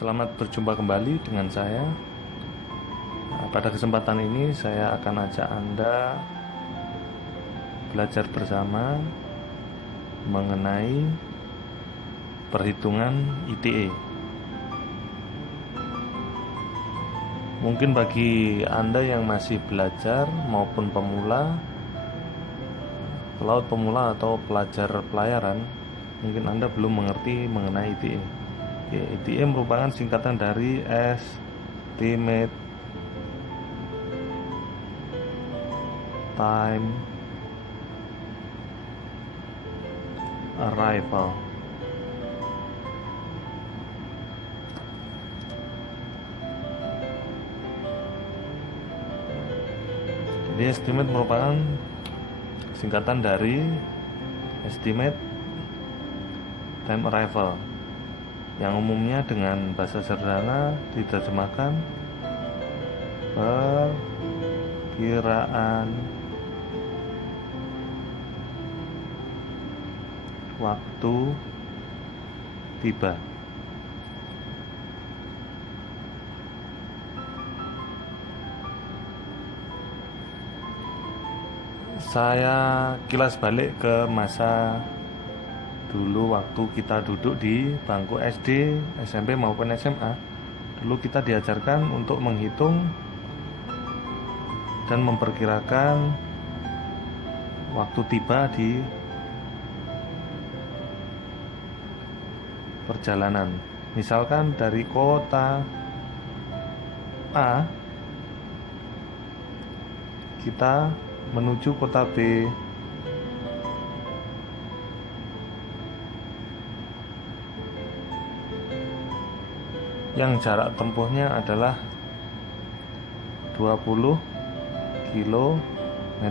Selamat berjumpa kembali dengan saya. Pada kesempatan ini saya akan ajak Anda belajar bersama mengenai perhitungan ITE. Mungkin bagi Anda yang masih belajar maupun pemula, pelaut pemula atau pelajar pelayaran, mungkin Anda belum mengerti mengenai ITE. ITE merupakan singkatan dari Estimate Time Arrival. Jadi estimate merupakan singkatan dari Estimate Time Arrival, yang umumnya dengan bahasa sederhana diterjemahkan perkiraan waktu tiba. Saya kilas balik ke masa dulu waktu kita duduk di bangku SD, SMP maupun SMA. Dulu kita diajarkan untuk menghitung dan memperkirakan waktu tiba di perjalanan. Misalkan dari kota A kita menuju kota B, yang jarak tempuhnya adalah 20 km.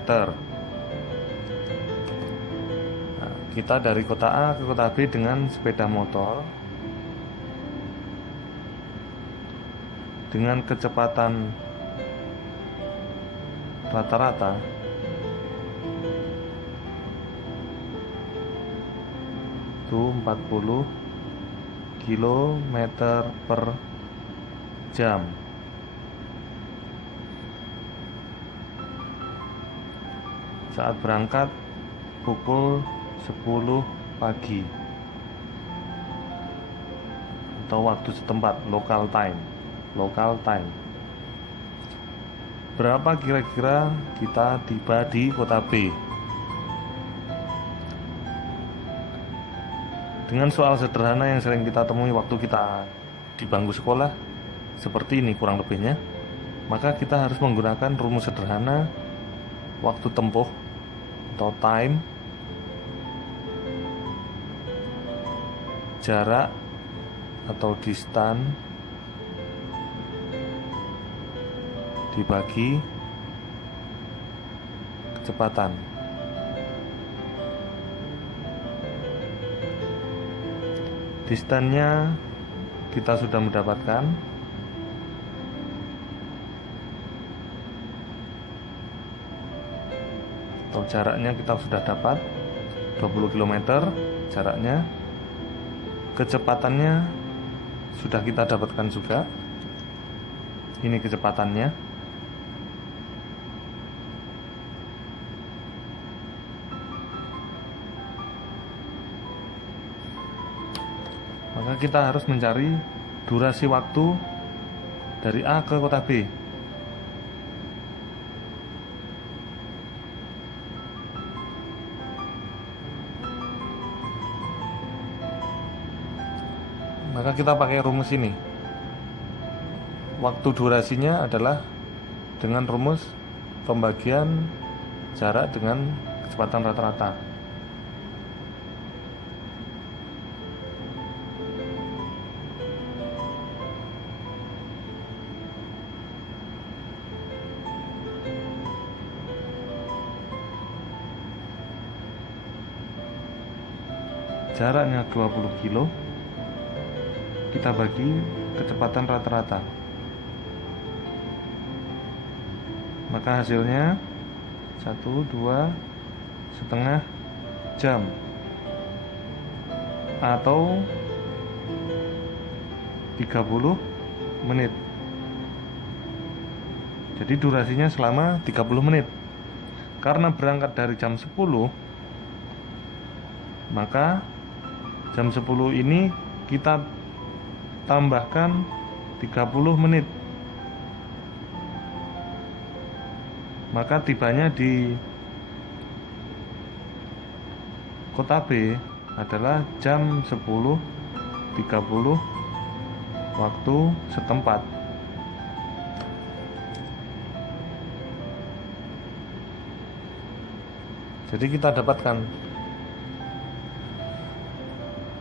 Kita dari kota A ke kota B dengan sepeda motor dengan kecepatan rata-rata itu 40 km per jam. Saat berangkat pukul 10 pagi atau waktu setempat, local time. Berapa kira-kira kita tiba di kota B? Dengan soal sederhana yang sering kita temui waktu kita di bangku sekolah, seperti ini kurang lebihnya, maka kita harus menggunakan rumus sederhana waktu tempuh atau time, jarak atau distance dibagi kecepatan. Distance-nya kita sudah mendapatkan, atau jaraknya kita sudah dapat 20 km jaraknya. Kecepatannya sudah kita dapatkan juga. Ini kecepatannya. Maka kita harus mencari durasi waktu dari A ke kota B. Maka kita pakai rumus ini. Waktu durasinya adalah dengan rumus pembagian jarak dengan kecepatan rata-rata. Jaraknya 20 kilo, kita bagi kecepatan rata-rata, maka hasilnya 1,5 jam atau 30 menit. Jadi durasinya selama 30 menit. Karena berangkat dari jam 10, maka jam 10 ini kita tambahkan 30 menit. Maka tibanya di kota B adalah jam 10.30 waktu setempat. Jadi kita dapatkan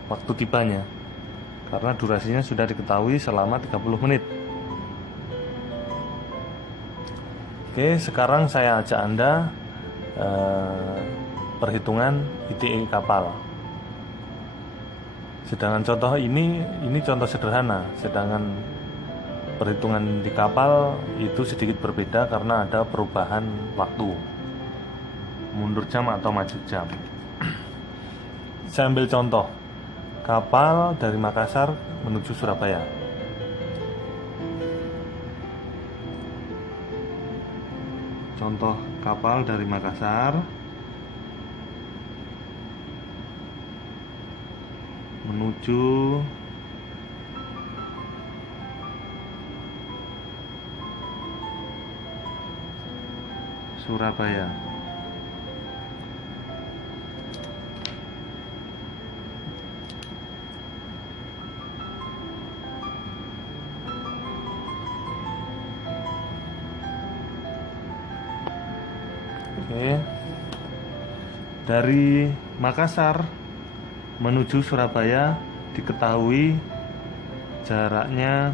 waktu tibanya karena durasinya sudah diketahui selama 30 menit. Oke, sekarang saya ajak Anda perhitungan ETA kapal. Sedangkan contoh ini contoh sederhana, sedangkan perhitungan di kapal itu sedikit berbeda karena ada perubahan waktu, mundur jam atau maju jam. Saya ambil contoh kapal dari Makassar menuju Surabaya. Contoh kapal dari Makassar menuju Surabaya. Oke. Dari Makassar menuju Surabaya diketahui jaraknya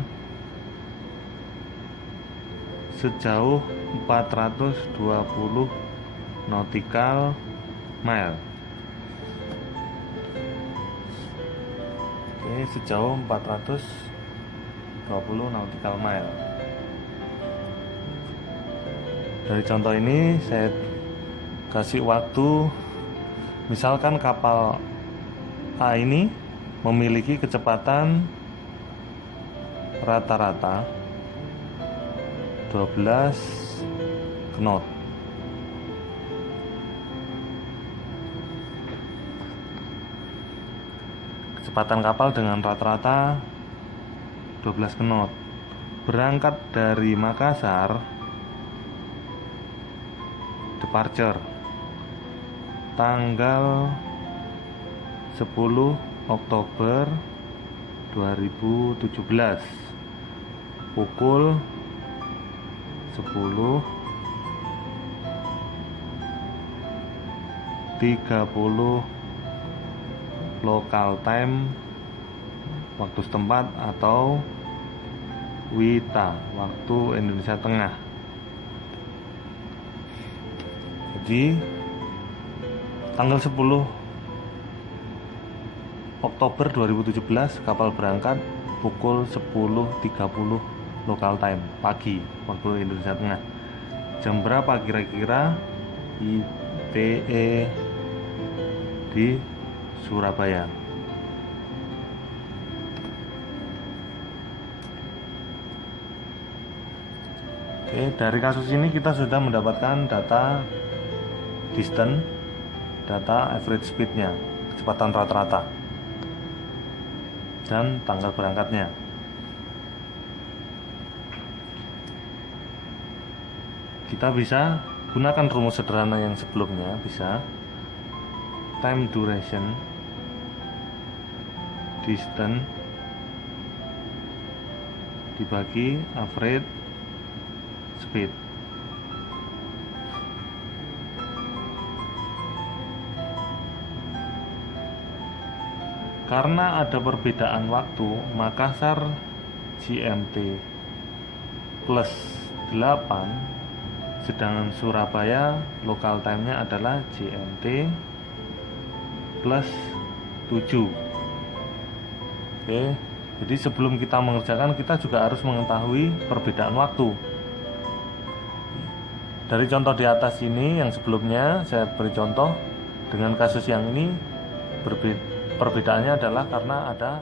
sejauh 420 nautical mile. Oke, sejauh 420 nautical mile. Dari contoh ini saya kasih waktu, misalkan kapal A ini memiliki kecepatan rata-rata 12 knot. Kecepatan kapal dengan rata-rata 12 knot. Berangkat dari Makassar, departure tanggal 10 Oktober 2017 pukul 10.30 local time waktu setempat atau WITA waktu Indonesia Tengah. Jadi tanggal 10 Oktober 2017 kapal berangkat pukul 10.30 local time pagi waktu Indonesia Tengah. Jam berapa kira-kira ETA di Surabaya? Oke, dari kasus ini kita sudah mendapatkan data distance, data average speednya, kecepatan rata-rata, dan tanggal berangkatnya. Kita bisa gunakan rumus sederhana yang sebelumnya, bisa time duration distance dibagi average speed. Karena ada perbedaan waktu, Makassar GMT plus 8, sedangkan Surabaya local time-nya adalah GMT plus 7. Oke, jadi sebelum kita mengerjakan, kita juga harus mengetahui perbedaan waktu. Dari contoh di atas ini, yang sebelumnya saya beri contoh, dengan kasus yang ini perbedaannya adalah karena ada